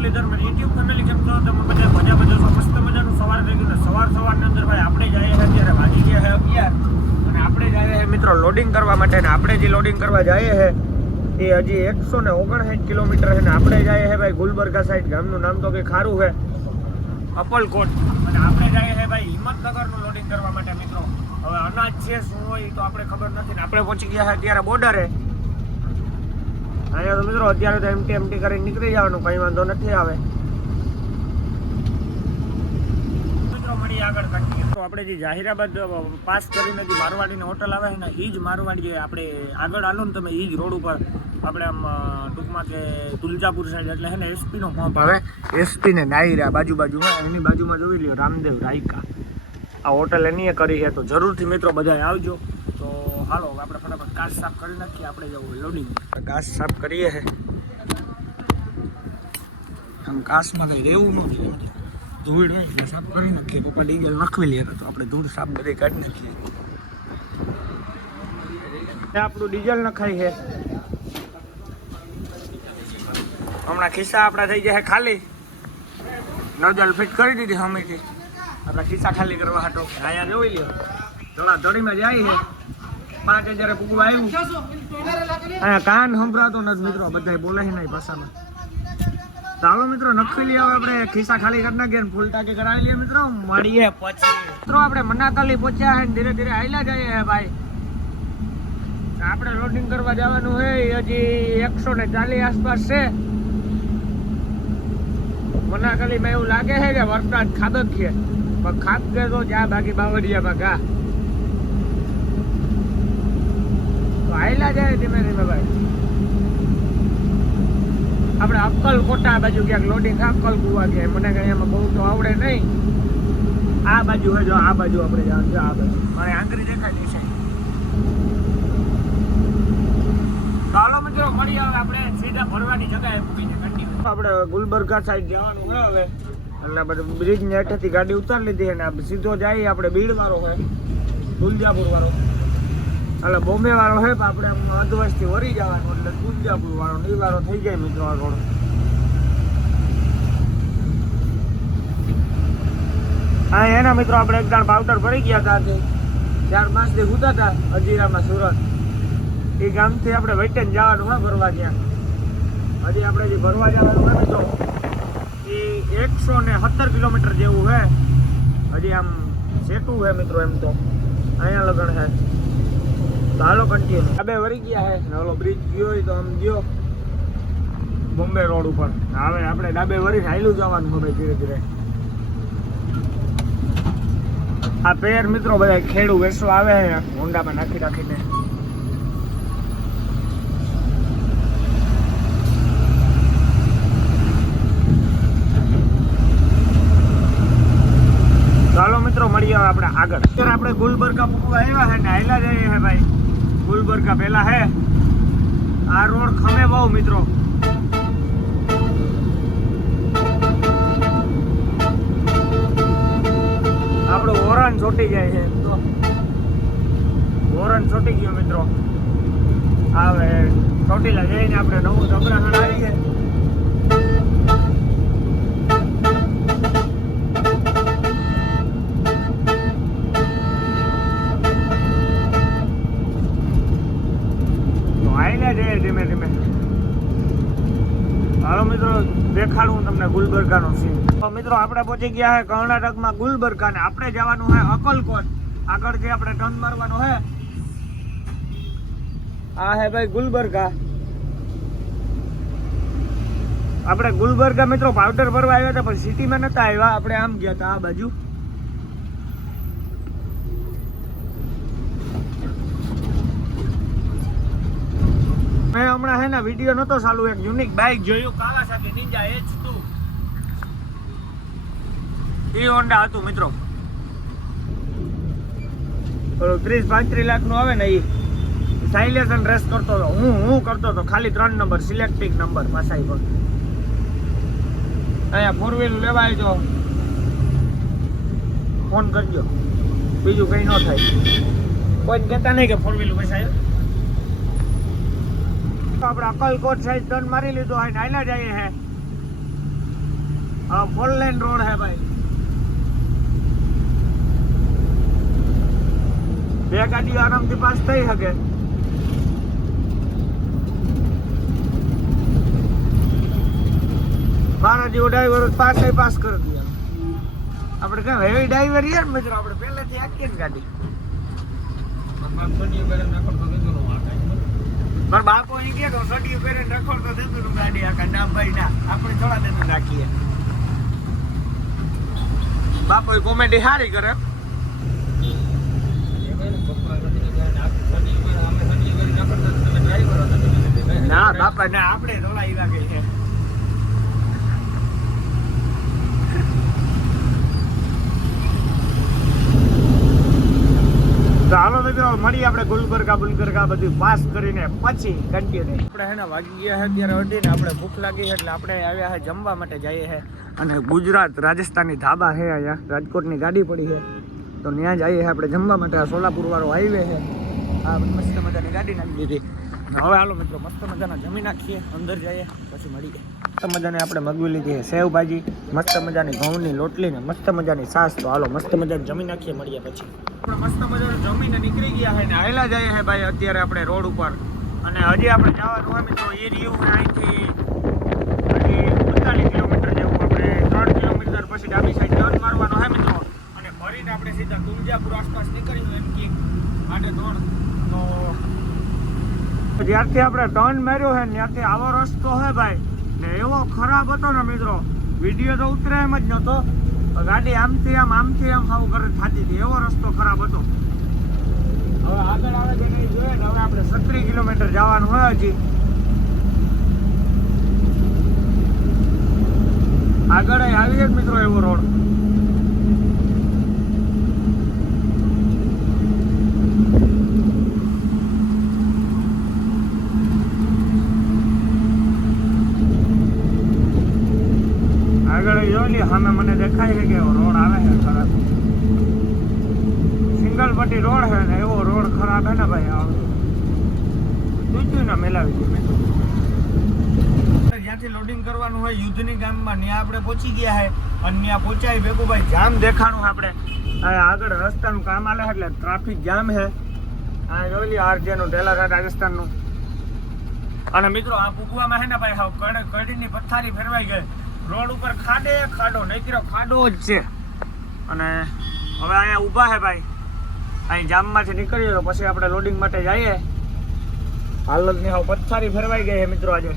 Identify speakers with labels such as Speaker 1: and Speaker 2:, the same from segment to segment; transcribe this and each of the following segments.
Speaker 1: મુરલીધર મને YouTube family કેમ છો તમે બધા મજા મજા છો મસ્ત મજાનું સવાર થઈ ગયું સવાર સવારની અંદર ભાઈ આપણે જઈએ છીએ અત્યારે વાગી ગયા છે અગિયાર. અને આપણે જઈએ છીએ મિત્રો લોડિંગ કરવા માટે ને આપણે જે લોડિંગ કરવા જઈએ છે એ હજી એકસો ને ઓગણસાઠ કિલોમીટર છે ને આપણે જઈએ છીએ ભાઈ ગુલબર્ગા સાઈડ ગામનું નામ તો કંઈ ખારું છે. અપલકોટ. અને આપણે જઈએ છીએ ભાઈ હિંમતનગરનું લોડિંગ કરવા માટે મિત્રો. હવે અનાજ છે, શું હોય તો આપણે ખબર નથી ને આપણે પહોંચી ગયા અત્યારે બોર્ડરે અહીંયા તો મિત્રો અત્યારે તો એમટી એમટી કરીને નીકળી જવાનું, કઈ વાંધો નથી આવે. મિત્રો મળીએ આગળ. તો આપણે જે જાહેરાબાદ પાસ કરીને જે મારવાડીની હોટલ આવે ને એ જ મારવાડી આપણે આગળ હાલો ને તમે એ જ રોડ ઉપર આપણે આમ ટૂંકમાં કે તુલજાપુર સાઈડ એટલે છે ને એસપીનો પંપ આવે. એસપી ને નાયરા બાજુ બાજુમાં એની બાજુમાં જોઈ લ્યો, રામદેવ રાયકા. આ હોટલ એની કરી છે, તો જરૂરથી મિત્રો બધા આવજો. હાલો આપણે ફટાફટ કાચ સાફ કરી નાખીએ આપણે જવું લોડિંગ કાચ સાફ કરીએ છે આમ કાચમાં કંઈ રહેવું ન જોઈએ. ધૂળ હોય એટલે સાફ કરી નાખીએ. પપ્પા ડીઝલ નાખવી લઈએ તો આપણે ધૂળ સાફ બધી કાઢી નાખીએ. આપણું ડીઝલ નખાય છે. હમણાં ખિસ્સા આપણા થઈ જાય ખાલી. નોઝલ ફિટ કરી દીધી હમેથી. આપણા ખિસ્સા ખાલી કરવા હાટો. આયા જોઈ લ્યો. ધડા ધડીમાં જાય છે. પાંચ હજાર પૂગવા આવ્યું. અહીંયા કાન સંભળાતો નથી મિત્રો બધા બોલે છે નહીં ભાષામાં ચાલો મિત્રો નખી લઈએ હવે આપણે ખિસ્સા ખાલી કરી નાખીએ ફૂલ ટાંકી કરાવી લઈએ મિત્રો. મળીએ પછી. મિત્રો આપણે મનાતાલી પહોંચ્યા છે ધીરે ધીરે આયલા જઈએ ભાઈ. આપણે લોડિંગ કરવા જવાનું હોય હજી એકસો ને ચાલીસ આસપાસ છે. મનાકલીમાં એવું લાગે છે કે વરસાદ ખાબક છે પણ ખાબકે તો જ્યાં બાકી બાવળિયામાં ગા તો જાય ધીમે ધીમે ભાઈ. આપણે અક્કલ કોટા બાજુ ક્યાંક લોડિંગ અક્કલ કુવા કે મને કઈ એમાં બહુ તો આવડે નહીં. આ બાજુ હોય જો, આ બાજુ આપણે જવાનું જો આ બાજુ. મારે આંગળી દેખાય છે. ચાલો મિત્રો, મળી આવે આપણે સીધા ભરવાની જગ્યાએ મૂકીને કન્ટિન્યુ આપણે ગુલબર્ગા સાઈડ જવાનું હોય હવે. એટલે બધું બ્રિજ ને હેઠેથી ગાડી ઉતારી લીધી અને સીધો જઈએ આપણે બીડ વાળો હોય. દુલજાપુર વાળો એટલે બોમ્બે વાળો હે પણ આપણે આમ અધવસથી વરી જવાનું એટલે દુલજાપુર વાળો. ને વાળો થઈ જાય મિત્રો આ હા, એના મિત્રો આપણે એક દાડ પાવડર ભરી ગયા હતા ચાર પાંચ દી ઉતા હતા અજીરામાં સુરત. એ ગામથી આપણે વૈટન જવાનું હોય ભરવા ત્યાં. હજી આપણે જે ભરવા જવાનું હોય મિત્રો, એ એકસો ને સત્તર કિલોમીટર જેવું છે હજી આમ સેટું છે મિત્રો એમ તો. અહીંયા લગન છે તો હાલો કન્ટિન્યુ આ બે ગયા હે. ને ઓલો બ્રિજ ગયો હોય તો આમ ગયો. બોમ્બે રોડ ઉપર. હવે આપણે ડાબે વરી હાઈલું જવાનું હવે ધીરે ધીરે. આ પેર મિત્રો બધા ખેડૂ વેસવા આવે હે. હોન્ડામાં નાખી રાખીને ચાલો મિત્રો મળીએ આપણે આગળ. અત્યારે આપણે ગુલબર્ગા પૂકવા આવ્યા હે ને આયલા જઈએ હે ભાઈ. ગુલબર્ગા પહેલા હે. આ રોડ ખમે બહુ, મિત્રો. આપણું હોરન છોટી જાય છે. તો હોરન છોટી ગયું, મિત્રો. હવે ચોટીલા જઈને આપણે નવું દબરાહણ આવી છે તો આયલા જઈએ ધીમે ધીમે હાલો મિત્રો દેખાડું તમને ગુલબર્ગાનો સીન મિત્રો, આપણે પહોંચી ગયા છે કર્ણાટકમાં ગુલબર્ગા ને આપણે જવાનું છે અકલકોટ. આગળ જે આપણે ટર્ન મારવાનો છે આ હે ભાઈ ગુલબર્ગા. આપણે ગુલબર્ગા મિત્રો પાવડર ભરવા આવ્યા હતા, પણ સિટીમાં નતા આવ્યા. આપણે આમ ગયા હતા આ બાજુ. મેં હમણાં હે ને વીડિયો નતો ચાલુ, એક યુનિક બાઇક જોયું. કાવાસાકી નિંજા એચ ટુ એ હોન્ડા હતું, મિત્રો. ત્રીસ પાંત્રીસ લાખનું આવે ને એ સાયલેશન રેસ કરતો હતો. હું હું કરતો હતો. ખાલી ત્રણ નંબર સિલેક્ટિક નંબર માસાઈ પર અહીંયા ફોર વ્હીલ લેવા આવજો. ફોન કરજો. બીજું કઈ ન થાય. કોઈ કહેતા નહીં કે ફોર વ્હીલ પૈસા આપણે અકલકોટ સાઈડ ટર્ન મારી લીધો. હોય નાયલા જઈએ હે. હા ફોર લેન રોડ હે ભાઈ. બે ગાડીઓ આરામથી પાસ થઈ શકે. મારા જેવો ડ્રાઈવર પાસ પાસ કરી દે આપણે કઈ હેવી ડ્રાઈવર યાર મિત્રો, આપણે પહેલેથી આખીએ ને ગાડી. મારા બાપો અહીં ગયા તો સડી પહેરીને રખડતો દેતું નું ગાડી આખા ના ભાઈ ના આપણે થોડા દેતું નાખીએ બાપો કોમેડી સારી કરે. ના, બાપા, ના, આપણે રોલાઈ લાગે છે. તો હાલો મિત્રો, મળીએ આપણે ગુલબર્ગા, બુલબર્ગા બધું પાસ કરીને પછી કન્ટિન્યુ આપણે હે ને વાગી ગયા છે અત્યારે અઢી ને આપણે ભૂખ લાગી છે એટલે આપણે આવ્યા છે જમવા માટે જઈએ છે અને ગુજરાત, રાજસ્થાનની ધાબા છે અહીંયા, રાજકોટની ગાડી પડી છે તો ત્યાં જઈએ આપણે જમવા માટે, આ સોલાપુર વાળો હાઈવે છે આ મસ્ત મજાની ગાડી નાખી દીધી. હવે હાલો મિત્રો, મસ્ત મજાના જમી નાખીએ, અંદર જઈએ, પછી મળીએ. મસ્ત મજાની આપણે મગવી લીધી છે, સેવ ભાજી, મસ્ત મજાની ઘઉંની લોટલી ને મસ્ત મજાની સાસ તો હાલો, મસ્ત મજાની જમી નાખીએ, મળીએ પછી. આપણે મસ્ત મજાનું જમીને નીકળી ગયા છે ને આયલા જઈએ છે ભાઈ, અત્યારે આપણે રોડ ઉપર. અને હજી આપણે જવાનું હોય મિત્રો, એ રહ્યું અહીંથી, હજી કિલોમીટર જેવું આપણે, ત્રણ કિલોમીટર પછી ડાબી સાઈડ ટર્ન મારવાનો હોય મિત્રો. અને ફરીને આપણે સીધા તુલજાપુર આસપાસ નીકળ્યું એમ કે માટે ત્રણ તો જ્યારથી આપણે ટર્ન માર્યો છે ત્યાંથી આવો રસ્તો છે ભાઈ. ને એવો ખરાબ હતો ને મિત્રો, વીડિયો તો ઉતરે એમ જ નહોતો. ગાડી આમથી આમ આમથી આમ સાવ ઘરે થતી હતી એવો રસ્તો ખરાબ હતો. હવે આગળ આવે છે જોઈએ ને, હવે આપણે સત્રી કિલોમીટર જવાનું હોય હજી. આગળ આવી જ મિત્રો એવો રોડ આગળ જોઈ લે સામે મને દેખાય છે કે રોડ આવે છે ખરાબ સિંગલ પટ્ટી રોડ છે ને એવો રોડ ખરાબ હે ને ભાઈ, આ ચૂચ્યું ને મેલાવી દઉં મેં જ્યાંથી લોડિંગ કરવાનું હોય યુદ્ધની ગામમાં, ત્યાં આપણે પહોંચી ગયા છે. અને ત્યાં પહોંચાય ભેગું ભાઈ જામ દેખાણું આપણે. આગળ રસ્તાનું કામ આલે એટલે ટ્રાફિક જામ છે. આ જોઈ આરજેનું ટેલાઘાટ રાજસ્થાનનું અને મિત્રો, આ પૂગવામાં છે ને ભાઈ કડ કડીની પથ્થારી ફેરવાઈ ગઈ. રોડ ઉપર ખાડે ખાડો નહીં ખાડો જ છે. અને હવે અહીંયા ઊભા છે ભાઈ. અહીં જામમાંથી નીકળીએ તો પછી આપણે લોડિંગ માટે જઈએ. હાલતની હવે પથ્થારી ફેરવાઈ ગઈ છે મિત્રો આજે.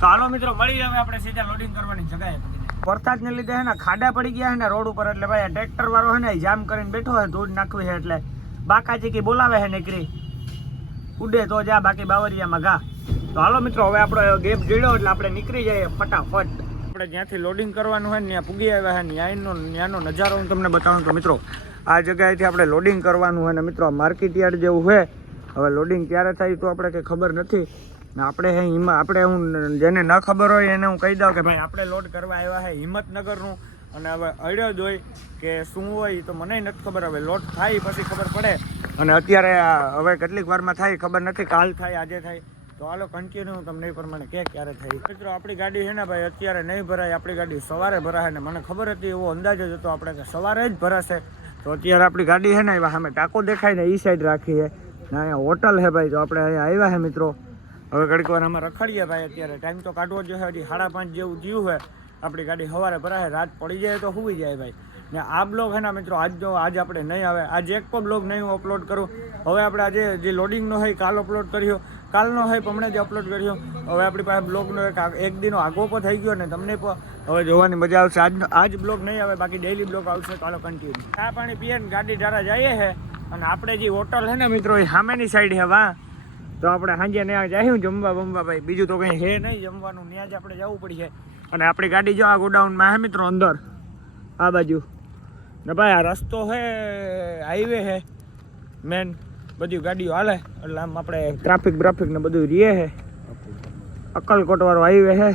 Speaker 1: તો હાલો મિત્રો મળી હવે આપણે સીધા લોડિંગ કરવાની જગાએ વરસાદને લીધે છે ને ખાડા પડી ગયા છે ને રોડ ઉપર, એટલે ભાઈ ટ્રેક્ટર વાળો છે ને જામ કરીને બેઠો છે ધૂળ નાખવી છે એટલે બાકાજી કે બોલાવે છે નીકળી. ઉડે તો જા, બાકી બાવરિયામાં ઘા તો હાલો મિત્રો, હવે આપણો ગેપ જોડ્યો એટલે આપણે નીકળી જઈએ ફટાફટ. આપણે જ્યાંથી લોડિંગ કરવાનું હોય ત્યાં પૂગી આવ્યા છે ન્યાયનો ન્યાયનો નજારો હું તમને બતાવું તો મિત્રો, આ જગ્યાએથી આપણે લોડિંગ કરવાનું હોય ને મિત્રો માર્કેટ યાર્ડ જેવું હોય હવે લોડિંગ ક્યારે થાય તો આપણે કંઈ ખબર નથી. ને આપણે હિંમત આપણે હું જેને ન ખબર હોય એને હું કહી દઉં કે ભાઈ, આપણે લોડ કરવા આવ્યા છે હિંમતનગરનું. અને હવે અડ્યો જ હોય કે શું હોય તો મને નથી ખબર, હવે લોડ થાય પછી ખબર પડે. અને અત્યારે હવે કેટલીક વારમાં થાય ખબર નથી, કાલ થાય, આજે થાય. તો હાલો કન્ટિન્યુ તમને એ પ્રમાણે કે ક્યારે થાય મિત્રો, આપણી ગાડી છે ને ભાઈ, અત્યારે નહીં ભરાય. આપણી ગાડી સવારે ભરાશે ને મને ખબર હતી, એવો અંદાજ જ હતો. આપણે કે સવારે જ ભરાશે. તો અત્યારે આપણી ગાડી છે ને, એવા સામે ટાંકો દેખાય ને એ સાઈડ રાખી છે ને અહીંયા હોટલ છે ભાઈ, તો આપણે અહીંયા આવ્યા છે, મિત્રો. હવે ઘડીક વાર અમે રખડીએ ભાઈ, અત્યારે ટાઈમ તો કાઢવો જોઈએ. હજી સાડા પાંચ જેવું થયું છે. આપણી ગાડી સવારે ભરાશે, રાત પડી જાય તો હોવી જાય ભાઈ. ને આ બ્લોગ હે ને, મિત્રો, આજ જો આજ આપણે નહીં આવે. આજે એક પણ બ્લોગ નહીં હું અપલોડ કરું. હવે આપણે આજે જે લોડિંગનો હોય કાલ અપલોડ કર્યો કાલનો હાઈપ હમણાં જ અપલોડ કર્યો. હવે આપણી પાસે બ્લોગનો એક એક દિનો આગો પણ થઈ ગયો ને તમને પણ હવે જોવાની મજા આવશે. આજનો આજ બ્લોગ નહીં આવે, બાકી ડેઈલી બ્લોગ આવશે. કાલો કન્ટિન્યુ ચા પાણી પીએ ને ગાડી ધારા જઈએ છે અને આપણે જે હોટલ છે ને મિત્રો, એ સામેની સાઈડ છે વાં તો આપણે સાંજે ત્યાં જઈએ જમવા બમવા ભાઈ. બીજું તો કંઈ હે નહીં જમવાનું ત્યાં જ આપણે જવું પડશે. અને આપણી ગાડી જો આ ગોડાઉનમાં હે મિત્રો, અંદર. આ બાજુ. ને ભાઈ, આ રસ્તો છે હાઈવે છે મેન બધી ગાડીઓ હાલે. એટલે આમ આપણે ટ્રાફિક બ્રાફિક ને બધું રીએ છે અક્કલકોટ વાળો હાઈવે છે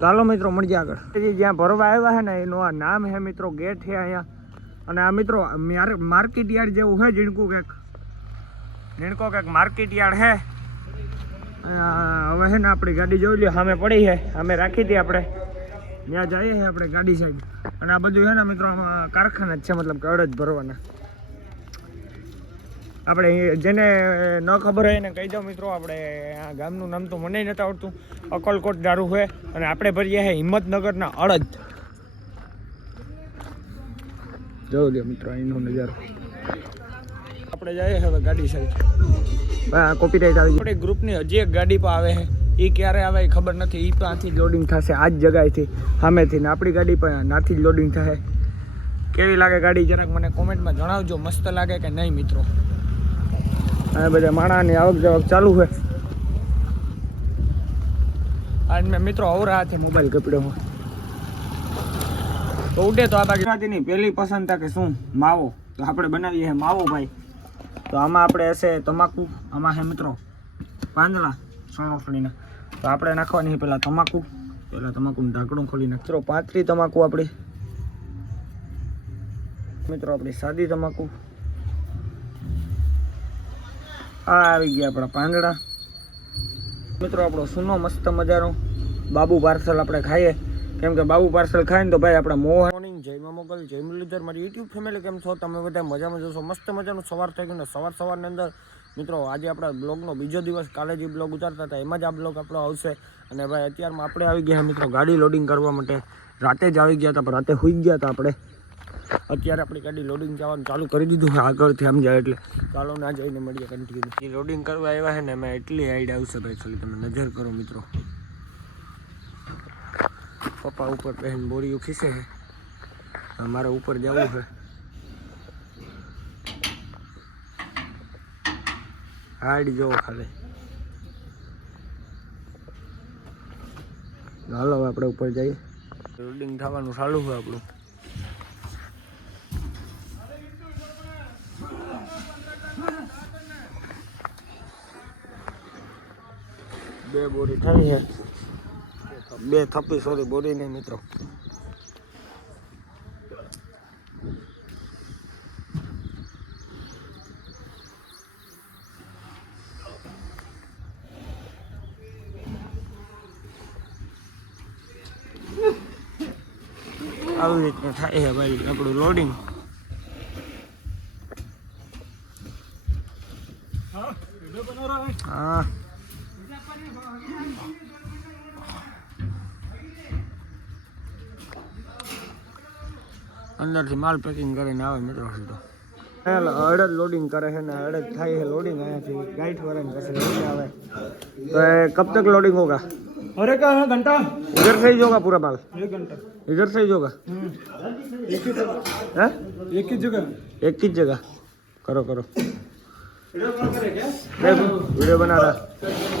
Speaker 1: ચાલો મિત્રો મળજે આગળ. જ્યાં ભરવા આવ્યા છે ને, એનું આ નામ છે મિત્રો, ગેટ છે અહીંયા. અને આ મિત્રો માર્કેટ યાર્ડ જેવું છે ઝીણકું કંઈક. ઝીણકો કંઈક માર્કેટ યાર્ડ છે હવે છે ને આપણી ગાડી જોઈ લ્યો, સામે પડી છે સામે રાખી હતી આપણે. ત્યાં જઈએ છીએ આપણે ગાડી સાઈડ. અને આ બધું છે ને મિત્રો કારખાના જ છે, મતલબ કે અડદ ભરવાના. આપણે જેને ન ખબર હોય એને કહી દો મિત્રો, આપણે આ ગામનું નામ તો મને નથી આવડતું. અકલકોટ દારૂ છે અને આપણે ભરીએ છીએ હિંમતનગરના અડદ. જોઉં લ્યો મિત્રો, અહીંનો નજારો. આપણે જઈએ હવે ગાડી સાઈડ. હા કોપીરાઇટ આવી આપણે ગ્રુપની હજી એક ગાડી પણ આવે છે એ ક્યારે આવે ખબર નથી. એ આથી લોડિંગ થશે આ જ જગાએથી, સામેથી. ને આપણી ગાડી પણ નાથી જ લોડિંગ થશે. કેવી લાગે ગાડી? જરાક મને કોમેન્ટમાં જણાવજો. મસ્ત લાગે કે નહીં મિત્રો? આ બધા માણાની આવક જાવક ચાલુ છે. આજ મેં મિત્રો અવરા હાથે મોબાઈલ કપડ્યો હોય તો ઉડે તો આ બાકી ગુજરાતીની પહેલી પસંદ કે શું? માવો. તો આપણે બનાવીએ છે માવો ભાઈ. તો આમાં આપણે હશે તમાકુ, આમાં છે મિત્રો પાંદડા સણોસણીના તો આપણે નાખવાની પહેલાં તમાકુ. પહેલાં તમાકુનું ઢાંકણું ખોલી નાખ પાંત્રી તમાકુ આપણી. મિત્રો, આપણી સાદી તમાકુ. આ આવી ગયા આપણા પાંદડા મિત્રો, આપણો સૂનો મસ્ત મજાનો બાબુ પાર્સલ આપણે ખાઈએ. કેમ કે બાબુ પાર્સલ ખાય તો ભાઈ આપણા મોર્નિંગ જય મોગલ, જય મુરલીધર. મારી યુટ્યુબ ફેમિલી કેમ છો? તમે બધા મજામાં જોશો મસ્ત મજાનું સવાર થઈ ગયું ને સવાર સવારની અંદર, મિત્રો, આજે આપણા બ્લોગનો બીજો દિવસ. કાલે જે બ્લોગ ઉતારતા હતા, એમાં જ આ બ્લોગ આપણો આવશે. અને ભાઈ, અત્યારમાં આપણે આવી ગયા, મિત્રો, ગાડી લોડિંગ કરવા માટે. રાતે જ આવી ગયા હતા રાતે હોઈ ગયા હતા આપણે. અત્યારે આપણી ગાડી લોડિંગ જવાનું ચાલુ કરી દીધું આગળથી આમ જાય એટલે. ચાલો ના જઈને મળીએ કન્ટિન્યુ એ લોડિંગ કરવા આવ્યા છે ને, એમાં એટલી હાઈડ આવશે ભાઈ, ખાલી તમે નજર કરો મિત્રો. પપ્પા ઉપર પહેન બોરીઓ ખીસે છે. મારે ઉપર જવું છે. હાઈડ જોવો ખાલી. હાલો આપણે ઉપર જઈએ. લોડિંગ થવાનું ચાલુ છે આપણું. બે બોરી થઈ છે. બે થપ્પી સોરી બોરી નહીં મિત્રો. આવી રીતના થાય છે ભાઈ આપણું લોડિંગ અંદરથી માલ પેકિંગ કરીને આવે મિત્રો સીધો અડદ લોડિંગ કરે છે ને અડદ થાય છે લોડિંગ અહીંયાથી ગાઈઠ વાળાને પાસે લઈને આવે તો ये कब तक लोडिंग होगा
Speaker 2: अरे का है घंटा
Speaker 1: इधर से ही होगा पूरा माल
Speaker 2: एक घंटा
Speaker 1: इधर से ही होगा
Speaker 2: एक ही
Speaker 1: है
Speaker 2: एक ही जगह
Speaker 1: एक ही जगह करो करो देखो वीडियो बना रहा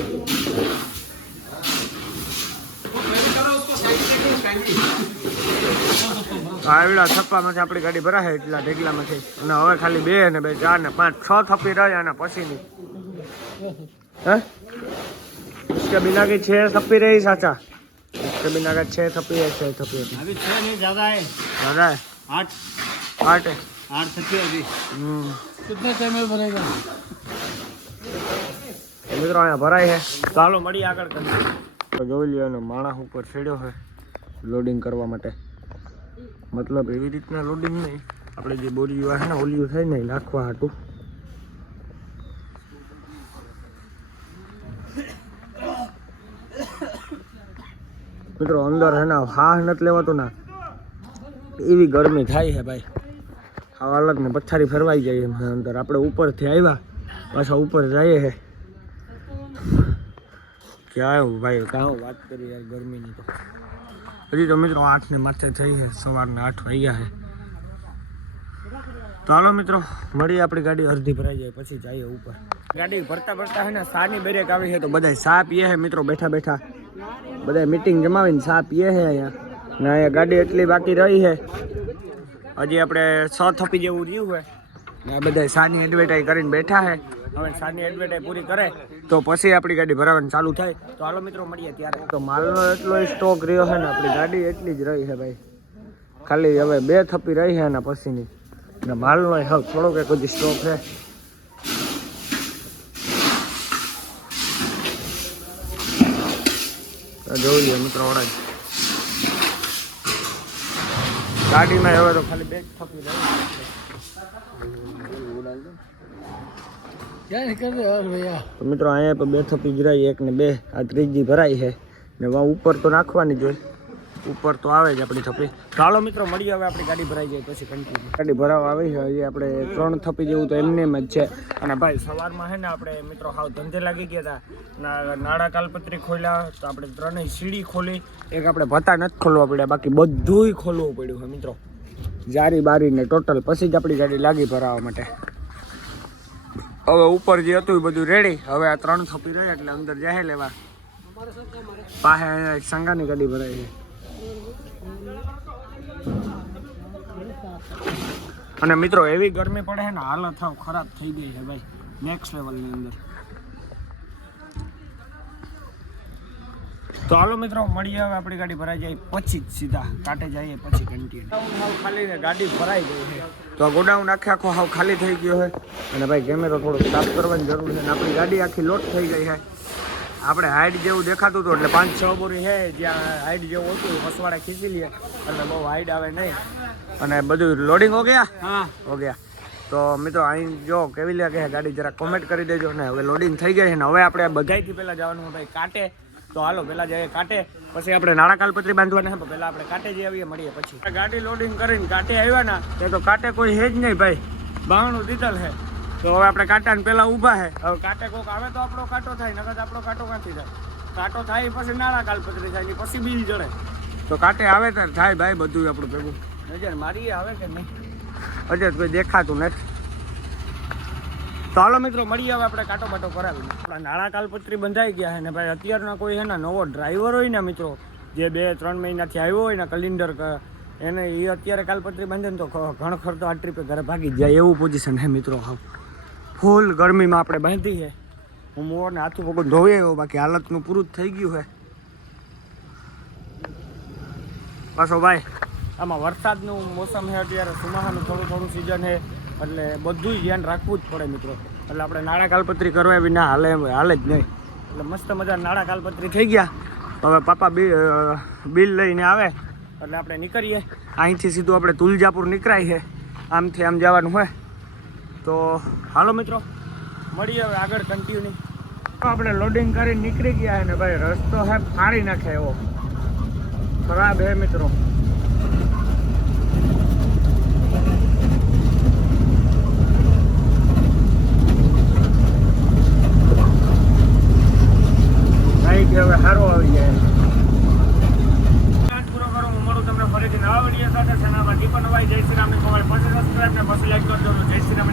Speaker 2: गाड़ी
Speaker 1: જોઈ લો બરોબર. આવેલા થપ્પામાંથી આપણી ગાડી ભરાશે એટલા ઢેકલામાંથી અને હવે ખાલી બે ને બે ચાર ને પાંચ છ થપ્પી રહી અને પછીની હે इसके बिना की छह थप्पी रही साचा इसके बिना का छह थप्पी है छह थप्पी है
Speaker 2: अभी छह नहीं ज्यादा है
Speaker 1: दादा है
Speaker 2: आठ
Speaker 1: आठ है
Speaker 2: आठ थकी अभी
Speaker 1: हम्म
Speaker 2: कितने टाइम में भरेगा
Speaker 1: મિત્રો અહીંયા ભરાય છે ચાલો મળી આગળ કરીએ તો જોઈ લ્યો એનો માણસ ઉપર ચડ્યો છે લોડિંગ કરવા માટે મતલબ એવી રીતના લોડિંગ નહીં. આપણે જે બોરી છે ને થાય ને નાખવા હતું મિત્રો, અંદર હે ને હાહ નથી લેવાતું ના. એવી ગરમી થાય છે ભાઈ. આ અલગ ને, પથારી ફરવાઈ જાય એમ અંદર. આપણે ઉપરથી આવ્યા, પાછા ઉપર જઈએ છે ક્યાં ભાઈ કાં વાત કરી યાર ગરમીની તો. હજી તો મિત્રો આઠની માથે થઈ છે. સવારના આઠ વાગ્યા છે. હાલો મિત્રો, મળીએ આપણી ગાડી અડધી ભરાઈ જાય પછી જઈએ ઉપર. ગાડી ભરતા ભરતા છે ને સાની બ્રેક આવી છે તો બધા સા પીએ છે મિત્રો, બેઠા બેઠા. બધા મિટિંગ જમાવીને સા પીએ છે અહીંયા. ને અહીંયા ગાડી એટલી બાકી રહી છે. હજી આપણે છ થપી જેવું રહ્યું હોય ને બધા સાની એડવર્ટાઈઝ કરીને બેઠા છે. હવે સાની એડવર્ટાઈઝ પૂરી કરે, તો પછી આપણી ગાડી ભરાવાનું ચાલુ થાય. તો હાલો મિત્રો, મળીએ ત્યારે. તો માલનો એટલો સ્ટોક રહ્યો છે ને, આપણી ગાડી એટલી જ રહી છે ભાઈ. ખાલી હવે બે થપી રહી છે એના પછીની. અને માલનો હવે થોડોક એક હજી સ્ટોક છે. તો જોઈ લે મિત્રો ઓળખ ગાડીમાં હવે તો ખાલી બે જ થપી રહી
Speaker 2: ક્યાં નીકળે યાર ભૈયા
Speaker 1: તો મિત્રો, અહીંયા પણ બે થપી જરાય, એક ને બે. આ ત્રીજી ભરાઈ છે. ને વા ઉપર તો નાખવાની જ હોય. ઉપર તો આવે જ આપણી થપી ચાલો મિત્રો, મળીએ હવે આપણી ગાડી ભરાઈ જાય પછી કન્ટિન્યુ ગાડી ભરાવા આવી છે, હજી આપણે ત્રણ થપી જેવું તો એમને જ છે. અને ભાઈ, સવારમાં છે ને આપણે, મિત્રો, હાવ ધંધે લાગી ગયા હતા. નાળા કાલપત્રી ખોલ્યા, તો આપણે ત્રણેય સીડી ખોલી. એક આપણે ભત્તા નથી ખોલવા પડ્યા, બાકી બધુંય ખોલવું પડ્યું છે, મિત્રો. જારી બારી ને ટોટલ પછી જ આપણી ગાડી લાગી ભરાવા માટે. હવે ઉપર જે હતું બધું રેડી હવે આ ત્રણ થપી રહી એટલે અંદર જાય લેવા. પાસે એક ગાડી ભરાય છે. અને મિત્રો, એવી ગરમી પડે છે ને, હાલત ખરાબ થઈ ગઈ છે ભાઈ. નેક્સ્ટ લેવલની અંદર. તો હાલો મિત્રો મળીએ હવે આપણી ગાડી ભરાઈ જાય પછી જ સીધા. કાંટે જઈએ પછી ઘંટી હાવ ખાલી છે ગાડી ભરાઈ ગઈ છે. તો આ ગોડાઉન આખે આખો હાવ ખાલી થઈ ગયો છે. અને ભાઈ કેમેરો થોડો સાફ કરવાની જરૂર છે અને આપણી ગાડી આખી લોટ થઈ ગઈ છે. આપણે હાઈટ જેવું દેખાતું હતું એટલે પાંચ છ બોરી છે જ્યાં હાઈટ જેવું હતું મસવાડા ખીચી લઈએ એટલે બહુ હાઈટ આવે નહીં. અને બધું લોડિંગ હો ગયા?
Speaker 2: હા.
Speaker 1: હો ગયા. તો મિત્રો અહીં જો કેવી લાગે ગાડી જરા કોમેન્ટ કરી દેજો ને. હવે લોડિંગ થઈ ગઈ છે ને હવે આપણે બધાથી પહેલાં જવાનું ભાઈ કાંટે તો હાલો પહેલાં જઈએ કાંટે પછી આપણે નાળા કાલપત્રી બાંધવાના છે પહેલાં આપણે કાંટે જઈ આવીએ મળીએ પછી. ગાડી લોડિંગ કરીને કાંટે આવ્યા ના એ તો કાંટે કોઈ છે જ નહીં ભાઈ. બાવણું દીધલ છે. તો હવે આપણે કાંટાને પહેલાં ઊભા છે. હવે કાંટે કોક આવે તો આપણો કાંટો થાય નકર આપણો કાંટો ક્યાંથી થાય કાંટો થાય પછી નાળા કાલપત્રી થાય પછી બિલ જડે. તો કાંટે આવે ત્યારે થાય ભાઈ બધું આપણું ભેગું. નજર મારી આવે કે નહીં? અજય કોઈ દેખાતું નથી. તો હાલો મિત્રો, મળીએ હવે આપણે કાંટો બાટો કરાવી આપણા કાલપત્રી બંધાઈ ગયા છે ને ભાઈ, અત્યારના કોઈ છે ને નવો ડ્રાઈવર હોય ને મિત્રો, જે બે ત્રણ મહિનાથી આવ્યો હોય ને કલિન્ડર એને એ અત્યારે કાલપત્રી બાંધે ને તો ઘણો ખરતો આ ટ્રીપે ઘરે ભાગી જાય એવું પોઝિશન છે મિત્રો હાવ. ફૂલ ગરમીમાં આપણે બાંધી છે. હું મોરને હાથું પગું ધોઈ આવ્યો, બાકી હાલતનું પૂરું થઈ ગયું છે. પાછો ભાઈ, આમાં વરસાદનું મોસમ છે અત્યારે, સુમાહાનું થોડું થોડું સિઝન છે. એટલે બધું ધ્યાન રાખવું જ પડે મિત્રો. એટલે આપણે નાણા કાલપત્રી કરવા વિના હાલે હાલે જ નહીં. એટલે મસ્ત મજા નાળા કાલપત્રી થઈ ગયા. હવે પાપા બિલ લઈને આવે. એટલે આપણે નીકળીએ. અહીંથી સીધું આપણે તુલજાપુર નીકળાય છે. આમથી આમ જવાનું હોય. તો હાલો મિત્રો, મળીએ હવે આગળ કન્ટિન્યુ આપણે લોડિંગ કરીને નીકળી ગયા છે ને ભાઈ, રસ્તો હે ફાડી નાખે એવો. ખરાબ હે મિત્રો. કે હવે સારો આવી જાય. પૂરો હું મળું તમને ફરીથી નવા વીડિયો સાથે. ચેનલમાં ટીપણ હોય જય શ્રી રામ. ને સબસ્ક્રાઈબ ને પછી લાઈક કરજો. જય શ્રી રામ.